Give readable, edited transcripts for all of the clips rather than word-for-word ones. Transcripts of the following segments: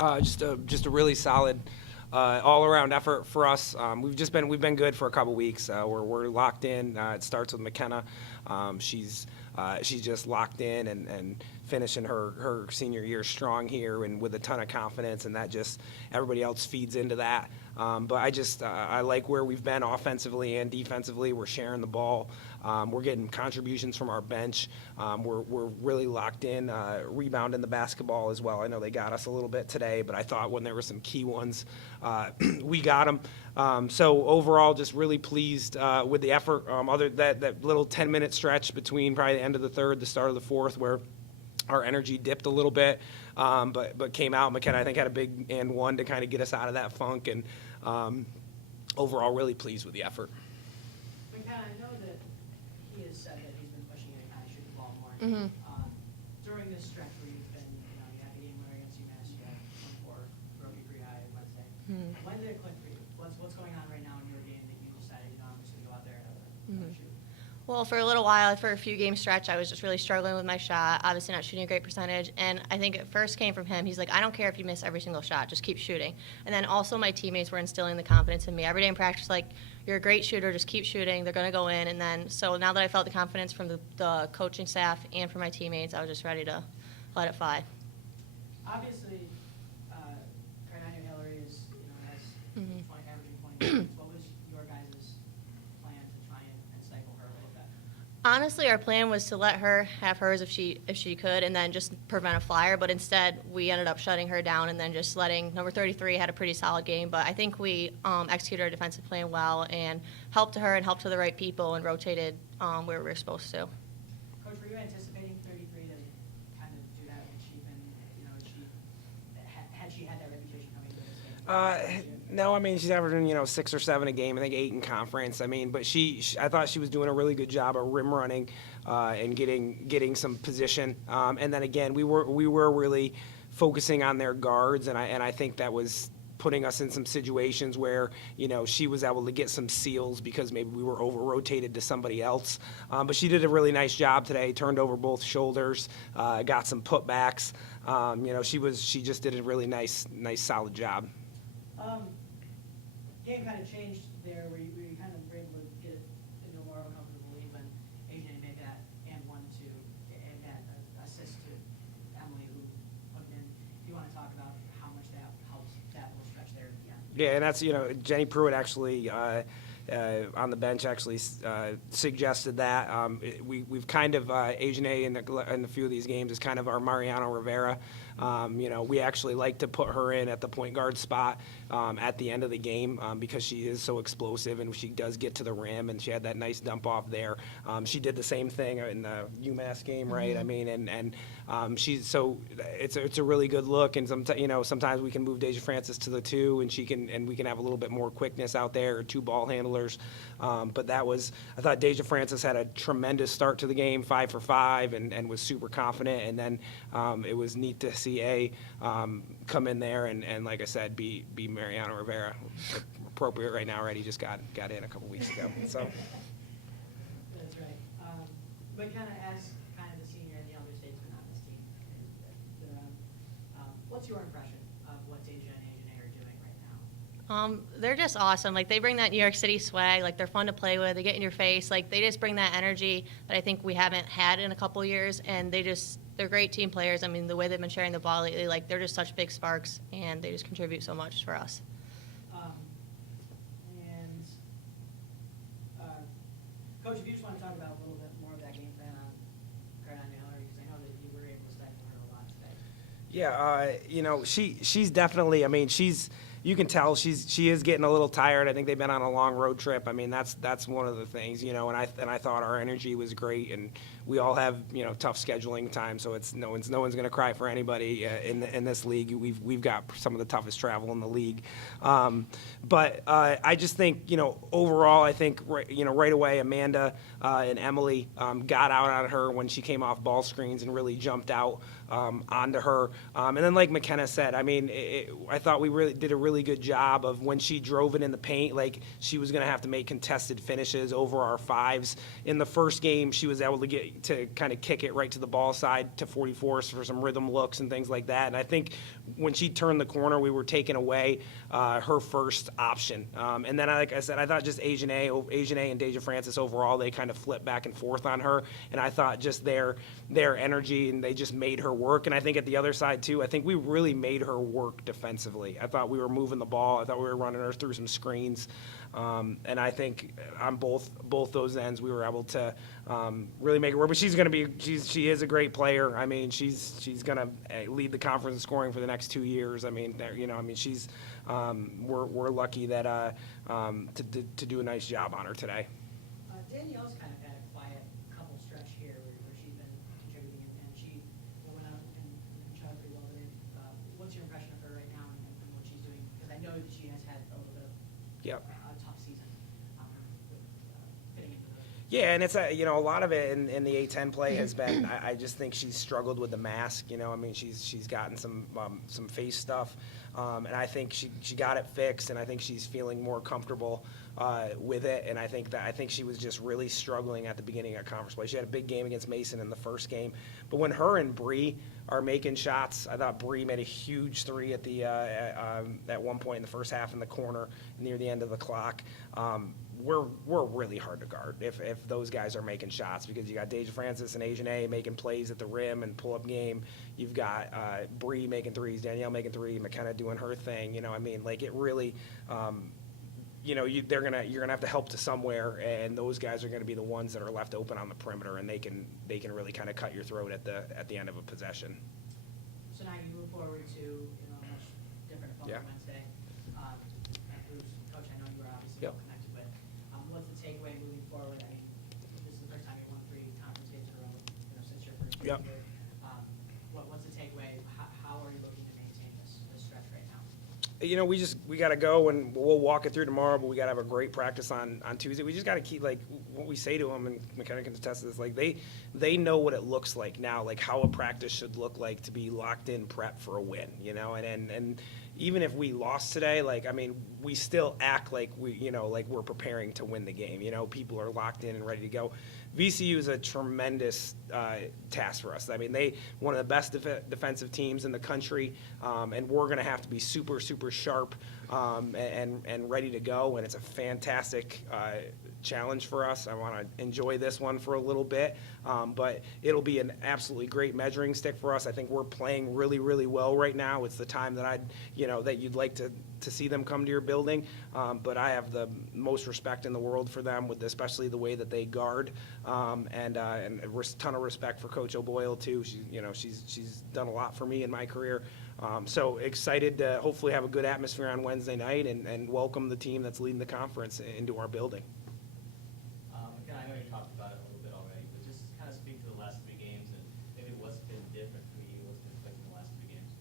Just a really solid all-around effort for us. We've been good for a couple weeks. We're locked in. It starts with McKenna. She's just locked in and finishing her senior year strong here and with a ton of confidence, and that just everybody else feeds into that. But I like where we've been offensively and defensively. We're sharing the ball. We're getting contributions from our bench. We're really locked in, rebounding the basketball as well. I know they got us a little bit today, but I thought when there were some key ones, we got them. So overall, just really pleased with the effort. Other that little 10-minute stretch between probably the end of the third, the start of the fourth, where our energy dipped a little bit, but came out. McKenna, I think, had a big and one to kind of get us out of that funk, and overall, really pleased with the effort. McKenna, I know that he has said that he's been pushing you to kind of shoot the ball more. Mm-hmm. During this stretch where you've been, you had the game winner against UMass, you had 24, Roby high Wednesday. Mm-hmm. When did it click for you? What's going on right now in your game that you decided, I'm just going to go out there and shoot? Well, for a little while, for a few game stretch, I was just really struggling with my shot, obviously not shooting a great percentage. And I think it first came from him. He's like, I don't care if you miss every single shot, just keep shooting. And then also my teammates were instilling the confidence in me. Every day in practice, like, you're a great shooter, just keep shooting, they're going to go in. And then, so now that I felt the confidence from the coaching staff and from my teammates, I was just ready to let it fly. Obviously, Carolina Hillary is, has Mhm. 20 averaging 20 points. What was your guys' plan to try and stifle her a little bit? Honestly, our plan was to let her have hers if she could, and then just prevent a flyer. But instead, we ended up shutting her down and then just letting number 33 had a pretty solid game. But I think we executed our defensive plan well and helped her and helped to the right people and rotated where we were supposed to. Coach, were you anticipating 33 to kind of do that when she'd been, had she had that reputation coming into this game? No, I mean, she's averaging, 6 or 7 a game, I think 8 in conference. I mean, but I thought she was doing a really good job of rim running and getting some position. And then again, we were really focusing on their guards, and I think that was putting us in some situations where, she was able to get some steals because maybe we were over-rotated to somebody else. But she did a really nice job today, turned over both shoulders, got some putbacks. She just did a really nice, solid job. Game kind of changed there where you kind of were able to get into more of a comfortable lead when Adrian made that and one to and that assist to Emily who hooked in. Do you want to talk about how much that helps that little stretch there at the end? Yeah, and that's, Jenny Pruitt actually on the bench actually suggested that. We've kind of, Ajane in a few of these games is kind of our Mariano Rivera. We actually like to put her in at the point guard spot at the end of the game because she is so explosive and she does get to the rim, and she had that nice dump off there. She did the same thing in the UMass game, right? I mean, and she's so it's a really good look, and sometimes we can move Deja Francis to the 2, and we can have a little bit more quickness out there, or 2 ball handlers. But I thought Deja Francis had a tremendous start to the game, 5 for 5, and was super confident. And then it was neat to see come in there and like I said, be Mariano Rivera, appropriate right now. Already just got in a couple weeks ago. So That's right. But kind of as kind of the senior and the elder statesman on this team, what's your impression of what Deja and Ajane are doing right now? They're just awesome. Like, they bring that New York City swag. Like, they're fun to play with. They get in your face. Like, they just bring that energy that I think we haven't had in a couple years. And they're great team players. I mean, the way they've been sharing the ball lately, like, they're just such big sparks, and they just contribute so much for us. Coach, if you just want to talk about a little bit more of that game plan on Carolina Hillary, because I know that you were able to stifle her a lot today. Yeah, she's definitely. I mean, you can tell she is getting a little tired. I think they've been on a long road trip. I mean, that's one of the things, and I thought our energy was great, and we all have tough scheduling time, so it's no one's going to cry for anybody in this league. We've got some of the toughest travel in the league, but I just think overall I think right away Amanda and Emily got out on her when she came off ball screens and really jumped out onto her, and then like McKenna said, I mean I thought we really did a really good job of when she drove it in the paint, like she was going to have to make contested finishes over our 5s. In the first game, she was able to get to kind of kick it right to the ball side to 44 for some rhythm looks and things like that. And I think when she turned the corner, we were taking away her first option. And then, like I said, I thought just Asian A and Deja Francis overall, they kind of flipped back and forth on her. And I thought just their energy, and they just made her work. And I think at the other side, too, I think we really made her work defensively. I thought we were moving the ball. I thought we were running her through some screens. And I think on both those ends, we were able to really make it work. But she is a great player. I mean, she's going to lead the conference in scoring for the next 2 years. I mean, she's we're lucky that to do a nice job on her today. Danielle's kind of had a quiet couple stretch here where she's been contributing, and she went out and shot pretty well today. What's your impression of her right now and what she's doing? Because I know that she has had a little bit of Yep. a tough season with fitting into the. Yeah, and it's a lot of it in the A10 play has been. I just think she's struggled with the mask. I mean, she's gotten some face stuff, and I think she got it fixed, and I think she's feeling more comfortable with it. And I think she was just really struggling at the beginning of conference play. She had a big game against Mason in the first game, but when her and Bree are making shots, I thought Bree made a huge three at the at one point in the first half in the corner near the end of the clock. We're really hard to guard if those guys are making shots, because you got Deja Francis and Asian A making plays at the rim and pull-up game. You've got Bree making threes, Danielle making three, McKenna doing her thing. I mean, like it really. You're gonna have to help to somewhere, and those guys are gonna be the ones that are left open on the perimeter, and they can really kind of cut your throat at the end of a possession. So now you move forward to a much different opponent Wednesday. Who's coach? I know you were obviously well connected with. What's the takeaway moving forward? I mean, this is the first time you won 3 conference games in a row, since your first year. What's the takeaway? How are you looking to maintain this stretch right now? We got to go, and we'll walk it through tomorrow, but we got to have a great practice on Tuesday. We just got to keep, like, what we say to them, and McKenna can attest to this, like, they know what it looks like now, like how a practice should look like to be locked in prep for a win, and even if we lost today, like, I mean, we still act like like we're preparing to win the game. People are locked in and ready to go. VCU is a tremendous task for us. I mean, one of the best defensive teams in the country, and we're going to have to be super, super sharp and ready to go. And it's a fantastic challenge for us. I want to enjoy this one for a little bit, but it'll be an absolutely great measuring stick for us. I think we're playing really, really well right now. It's the time that that you'd like to see them come to your building, but I have the most respect in the world for them, with especially the way that they guard, and a ton of respect for Coach O'Boyle too. She's done a lot for me in my career. So excited to hopefully have a good atmosphere on Wednesday night and welcome the team that's leading the conference into our building. Again, I know you talked about it a little bit already, but just kind of speak to the last 3 games and maybe what's been different for you, what's been clicking the last 3 games.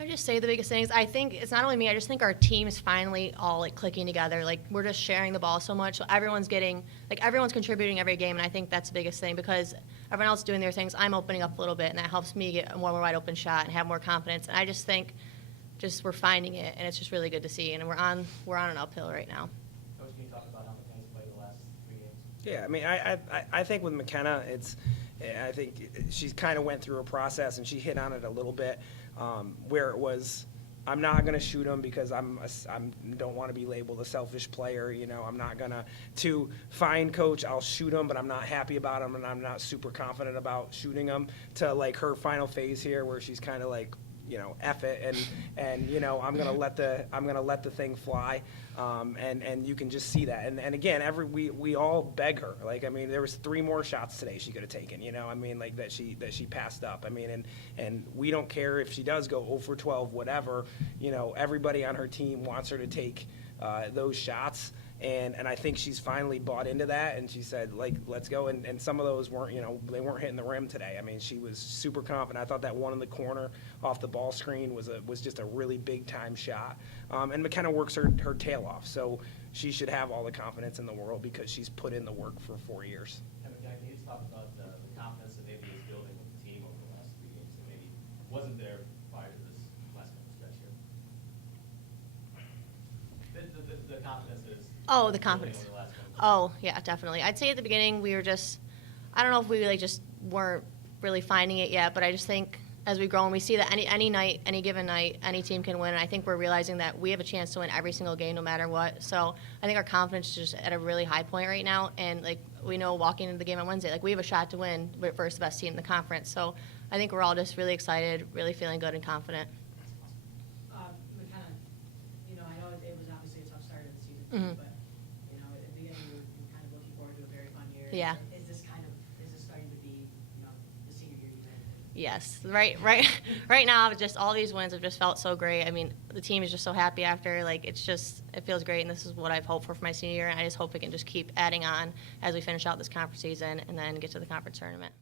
I just say the biggest things. I think it's not only me. I just think our team is finally all like clicking together. Like we're just sharing the ball so much. So everyone's contributing every game, and I think that's the biggest thing, because everyone else is doing their things. I'm opening up a little bit, and that helps me get a more wide open shot and have more confidence. And I just think, we're finding it, and it's just really good to see. And we're on an uphill right now. Coach, can you talk about how McKenna's played the last 3 games? Yeah, I mean, I think with McKenna, I think she's kind of went through a process, and she hit on it a little bit, where it was, I'm not going to shoot him because I don't want to be labeled a selfish player. I'm not going to find coach, I'll shoot him, but I'm not happy about him, and I'm not super confident about shooting him, to like her final phase here where she's kind of like, F it, and I'm gonna let the thing fly, and you can just see that, and again, we all beg her, like, I mean, there was 3 more shots today she could have taken, I mean, like that she passed up. I mean, and we don't care if she does go 0 for 12, whatever, everybody on her team wants her to take those shots. And I think she's finally bought into that, and she said, like, let's go. And some of those weren't, they weren't hitting the rim today. I mean, she was super confident. I thought that one in the corner off the ball screen was just a really big time shot. And McKenna works her tail off, so she should have all the confidence in the world because she's put in the work for 4 years. Can you just talk about the confidence that maybe is building with the team over the last 3 games that maybe wasn't there prior to this last couple stretch here? The confidence that is. Oh, the confidence. Over the last couple. Oh, yeah, definitely. I'd say at the beginning we were just, I don't know if we just weren't really finding it yet, but I just think as we grow and we see that any night, any given night, any team can win. And I think we're realizing that we have a chance to win every single game no matter what. So I think our confidence is just at a really high point right now. And like we know walking into the game on Wednesday, like we have a shot to win versus the best team in the conference. So I think we're all just really excited, really feeling good and confident. McKenna, I know it was obviously a tough start of the season, Mhm. but, at the beginning, you were kind of looking forward to a very fun year. Yeah. Is this starting to be, the senior year you had? Yes, right now, just all these wins have just felt so great. I mean, the team is just so happy after. Like, it feels great, and this is what I've hoped for my senior year, and I just hope we can just keep adding on as we finish out this conference season and then get to the conference tournament.